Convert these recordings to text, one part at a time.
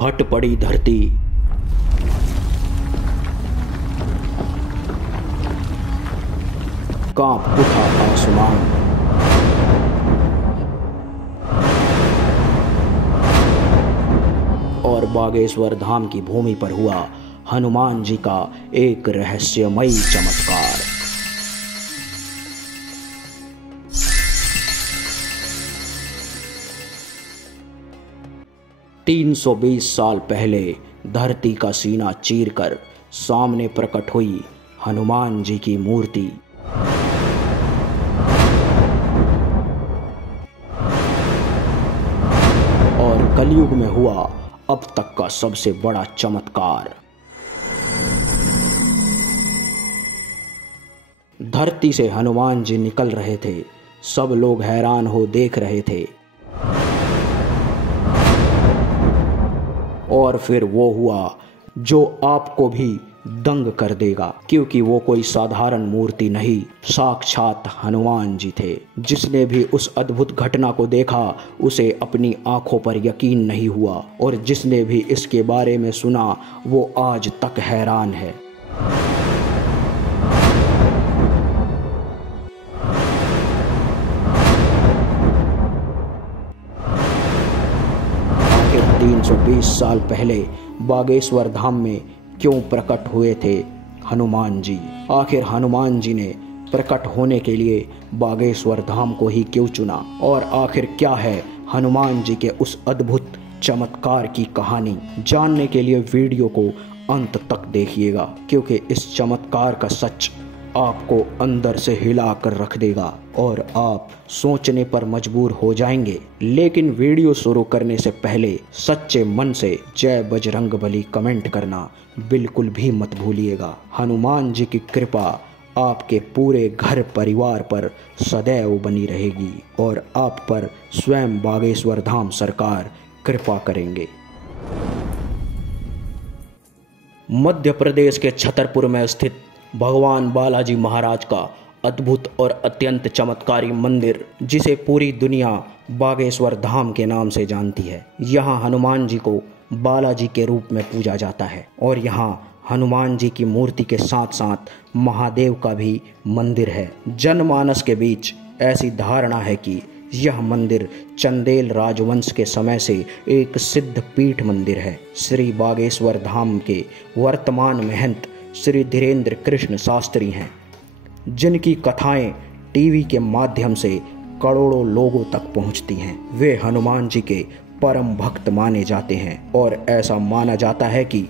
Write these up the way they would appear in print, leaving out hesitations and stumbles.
फट पड़ी धरती, कांप उठा आसमान। और बागेश्वर धाम की भूमि पर हुआ हनुमान जी का एक रहस्यमयी चमत्कार। तीन 320 साल पहले धरती का सीना चीरकर सामने प्रकट हुई हनुमान जी की मूर्ति। और कलयुग में हुआ अब तक का सबसे बड़ा चमत्कार। धरती से हनुमान जी निकल रहे थे, सब लोग हैरान हो देख रहे थे। और फिर वो हुआ जो आपको भी दंग कर देगा, क्योंकि वो कोई साधारण मूर्ति नहीं, साक्षात हनुमान जी थे। जिसने भी उस अद्भुत घटना को देखा उसे अपनी आंखों पर यकीन नहीं हुआ, और जिसने भी इसके बारे में सुना वो आज तक हैरान है। आखिर 320 साल पहले बागेश्वर धाम में क्यों प्रकट हुए थे हनुमान जी? आखिर हनुमान जी ने प्रकट होने के लिए बागेश्वर धाम को ही क्यों चुना? और आखिर क्या है हनुमान जी के उस अद्भुत चमत्कार की कहानी? जानने के लिए वीडियो को अंत तक देखिएगा, क्योंकि इस चमत्कार का सच आपको अंदर से हिला कर रख देगा और आप सोचने पर मजबूर हो जाएंगे। लेकिन वीडियो शुरू करने से पहले सच्चे मन से जय बजरंगबली कमेंट करना बिल्कुल भी मत भूलिएगा। हनुमान जी की कृपा आपके पूरे घर परिवार पर सदैव बनी रहेगी और आप पर स्वयं बागेश्वर धाम सरकार कृपा करेंगे। मध्य प्रदेश के छतरपुर में स्थित भगवान बालाजी महाराज का अद्भुत और अत्यंत चमत्कारी मंदिर, जिसे पूरी दुनिया बागेश्वर धाम के नाम से जानती है। यहाँ हनुमान जी को बालाजी के रूप में पूजा जाता है और यहाँ हनुमान जी की मूर्ति के साथ साथ महादेव का भी मंदिर है। जनमानस के बीच ऐसी धारणा है कि यह मंदिर चंदेल राजवंश के समय से एक सिद्ध पीठ मंदिर है। श्री बागेश्वर धाम के वर्तमान महंत श्री धीरेन्द्र कृष्ण शास्त्री हैं, जिनकी कथाएं टीवी के माध्यम से करोड़ों लोगों तक पहुंचती हैं। वे हनुमान जी के परम भक्त माने जाते हैं और ऐसा माना जाता है कि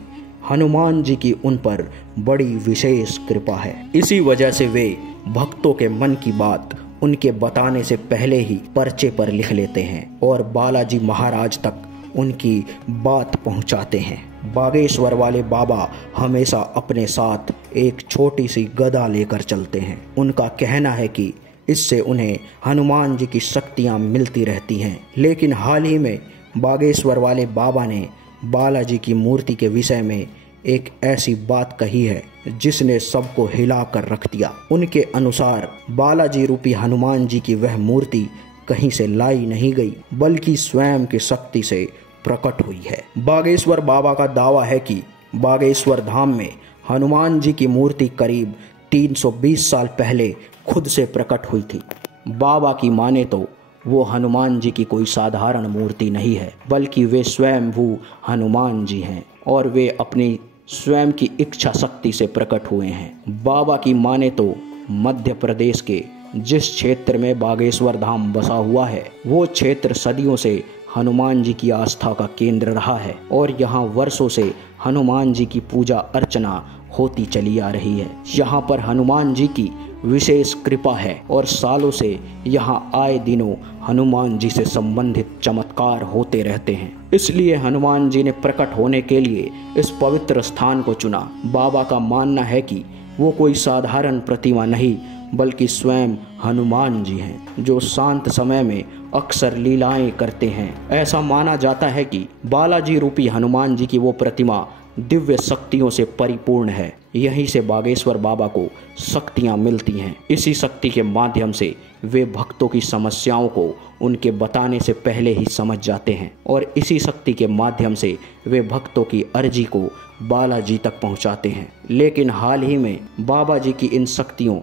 हनुमान जी की उन पर बड़ी विशेष कृपा है। इसी वजह से वे भक्तों के मन की बात उनके बताने से पहले ही पर्चे पर लिख लेते हैं और बालाजी महाराज तक उनकी बात पहुंचाते हैं। बागेश्वर वाले बाबा हमेशा अपने साथ एक छोटी सी गदा लेकर चलते हैं। उनका कहना है कि इससे उन्हें हनुमान जी की शक्तियां मिलती रहती हैं। लेकिन हाल ही में बागेश्वर वाले बाबा ने बालाजी की मूर्ति के विषय में एक ऐसी बात कही है जिसने सबको हिला कर रख दिया। उनके अनुसार बालाजी रूपी हनुमान जी की वह मूर्ति कहीं से लाई नहीं गई, बल्कि स्वयं की शक्ति से प्रकट हुई है। बागेश्वर बाबा का दावा है कि बागेश्वर धाम में हनुमान जी की मूर्ति करीब 320 साल पहले खुद से प्रकट हुई थी। बाबा की माने तो वो हनुमान जी की कोई साधारण मूर्ति नहीं है, बल्कि वे स्वयंभू हनुमान जी हैं और वे अपनी स्वयं की इच्छा शक्ति से प्रकट हुए हैं। बाबा की माने तो मध्य प्रदेश के जिस क्षेत्र में बागेश्वर धाम बसा हुआ है, वो क्षेत्र सदियों से हनुमान जी की आस्था का केंद्र रहा है और यहाँ वर्षों से हनुमान जी की पूजा अर्चना होती चली आ रही है। यहाँ पर हनुमान जी की विशेष कृपा है और सालों से यहाँ आए दिनों हनुमान जी से संबंधित चमत्कार होते रहते हैं। इसलिए हनुमान जी ने प्रकट होने के लिए इस पवित्र स्थान को चुना। बाबा का मानना है कि वो कोई साधारण प्रतिमा नहीं, बल्कि स्वयं हनुमान जी हैं, जो शांत समय में अक्सर लीलाएं करते हैं। ऐसा माना जाता है कि बालाजी रूपी हनुमान जी की वो प्रतिमा दिव्य शक्तियों से परिपूर्ण है। यहीं से बागेश्वर बाबा को शक्तियां मिलती हैं। इसी शक्ति के माध्यम से वे भक्तों की समस्याओं को उनके बताने से पहले ही समझ जाते हैं और इसी शक्ति के माध्यम से वे भक्तों की अर्जी को बालाजी तक पहुंचाते हैं। लेकिन हाल ही में बाबा जी की इन शक्तियों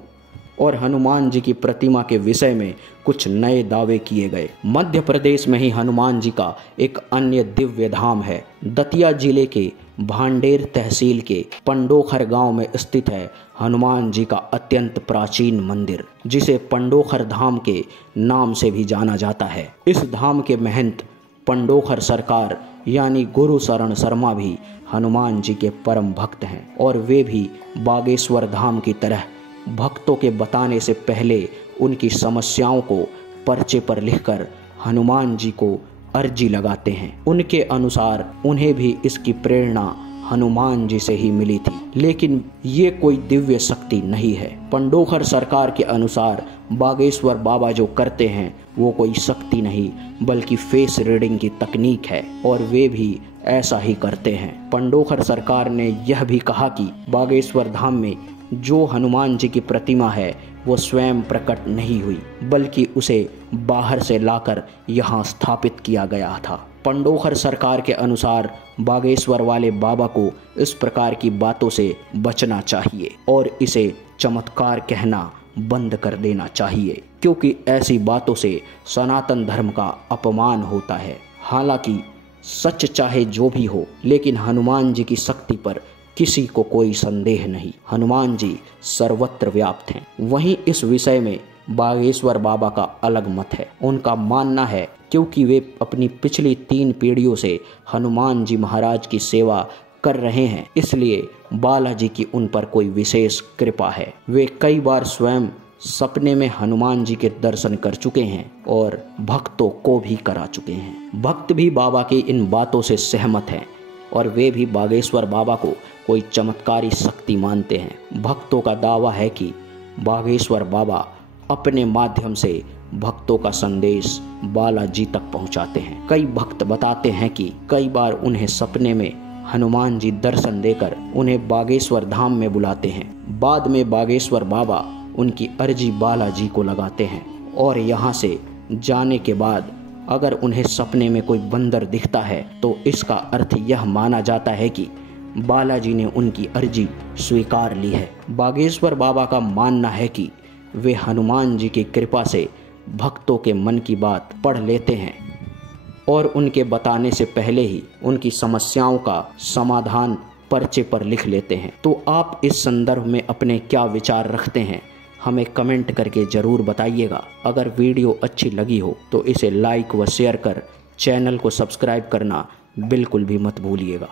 और हनुमान जी की प्रतिमा के विषय में कुछ नए दावे किए गए। मध्य प्रदेश में ही हनुमान जी का एक अन्य दिव्य धाम है। दतिया जिले के भांडेर तहसील के पंडोखर गांव में स्थित है हनुमान जी का अत्यंत प्राचीन मंदिर, जिसे पंडोखर धाम के नाम से भी जाना जाता है। इस धाम के महंत पंडोखर सरकार यानी गुरु शरण शर्मा भी हनुमान जी के परम भक्त हैं और वे भी बागेश्वर धाम की तरह भक्तों के बताने से पहले उनकी समस्याओं को पर्चे पर लिखकर हनुमान जी को अर्जी लगाते हैं। उनके अनुसार उन्हें भी इसकी प्रेरणा हनुमान जी से ही मिली थी, लेकिन ये कोई दिव्य शक्ति नहीं है। पंडोखर सरकार के अनुसार बागेश्वर बाबा जो करते हैं वो कोई शक्ति नहीं बल्कि फेस रीडिंग की तकनीक है और वे भी ऐसा ही करते हैं। पंडोखर सरकार ने यह भी कहा कि बागेश्वर धाम में जो हनुमान जी की प्रतिमा है वो स्वयं प्रकट नहीं हुई बल्कि उसे बाहर से लाकर यहाँ स्थापित किया गया था। पंडोखर सरकार के अनुसार बागेश्वर वाले बाबा को इस प्रकार की बातों से बचना चाहिए और इसे चमत्कार कहना बंद कर देना चाहिए, क्योंकि ऐसी बातों से सनातन धर्म का अपमान होता है। हालांकि सच चाहे जो भी हो, लेकिन हनुमान जी की शक्ति पर किसी को कोई संदेह नहीं। हनुमान जी सर्वत्र व्याप्त हैं। वहीं इस विषय में बागेश्वर बाबा का अलग मत है। उनका मानना है क्योंकि वे अपनी पिछली 3 पीढ़ियों से हनुमान जी महाराज की सेवा कर रहे हैं, इसलिए बालाजी की उन पर कोई विशेष कृपा है। वे कई बार स्वयं सपने में हनुमान जी के दर्शन कर चुके हैं और भक्तों को भी करा चुके हैं। भक्त भी बाबा की इन बातों से सहमत हैं और वे भी बागेश्वर बाबा को कोई चमत्कारी शक्ति मानते हैं। भक्तों का दावा है कि बागेश्वर बाबा अपने माध्यम से भक्तों का संदेश बालाजी तक पहुंचाते हैं। कई भक्त बताते हैं कि कई बार उन्हें सपने में हनुमान जी दर्शन देकर उन्हें बागेश्वर धाम में बुलाते हैं। बाद में बागेश्वर बाबा उनकी अर्जी बालाजी को लगाते हैं और यहाँ से जाने के बाद अगर उन्हें सपने में कोई बंदर दिखता है तो इसका अर्थ यह माना जाता है कि बालाजी ने उनकी अर्जी स्वीकार ली है। बागेश्वर बाबा का मानना है कि वे हनुमान जी की कृपा से भक्तों के मन की बात पढ़ लेते हैं और उनके बताने से पहले ही उनकी समस्याओं का समाधान पर्चे पर लिख लेते हैं। तो आप इस संदर्भ में अपने क्या विचार रखते हैं, हमें कमेंट करके ज़रूर बताइएगा। अगर वीडियो अच्छी लगी हो तो इसे लाइक व शेयर कर चैनल को सब्सक्राइब करना बिल्कुल भी मत भूलिएगा।